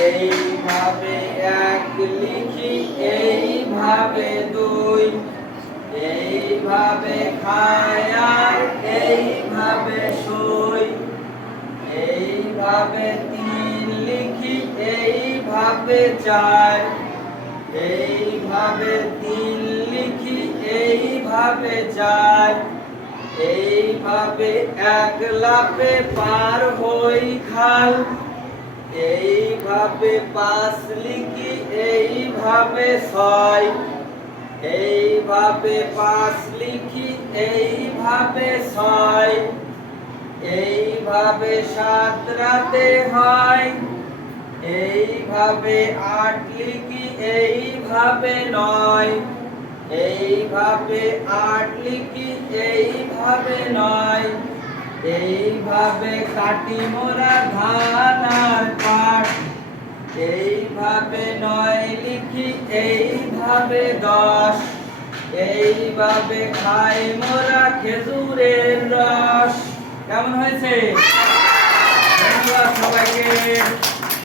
এইভাবে এক লিখি, এইভাবে দুই। এইভাবে খায় আর এইভাবে শুই এইভাবে তিন লিখি, এইভাবে চার। এইভাবে তিন লিখি, এইভাবে চার। এইভাবে এক লাফে পার হই খাল। এইভাবে পাঁচ লিখি, এইভাবে ছয়। এইভাবে পাঁচ লিখি, এইভাবে ছয়। এইভাবে সাত রাতে হয়। এইভাবে আট লিখি, এইভাবে নয়। এইভাবে আট লিখি, এইভাবে নয়। এইভাবে কাটি মোরা ধান এইভাবে নয় লিখি এইভাবে দশ। এইভাবে খাই মোরা খেজুরের রস। কেমন হয়েছে? ধন্যবাদ সবাইকে।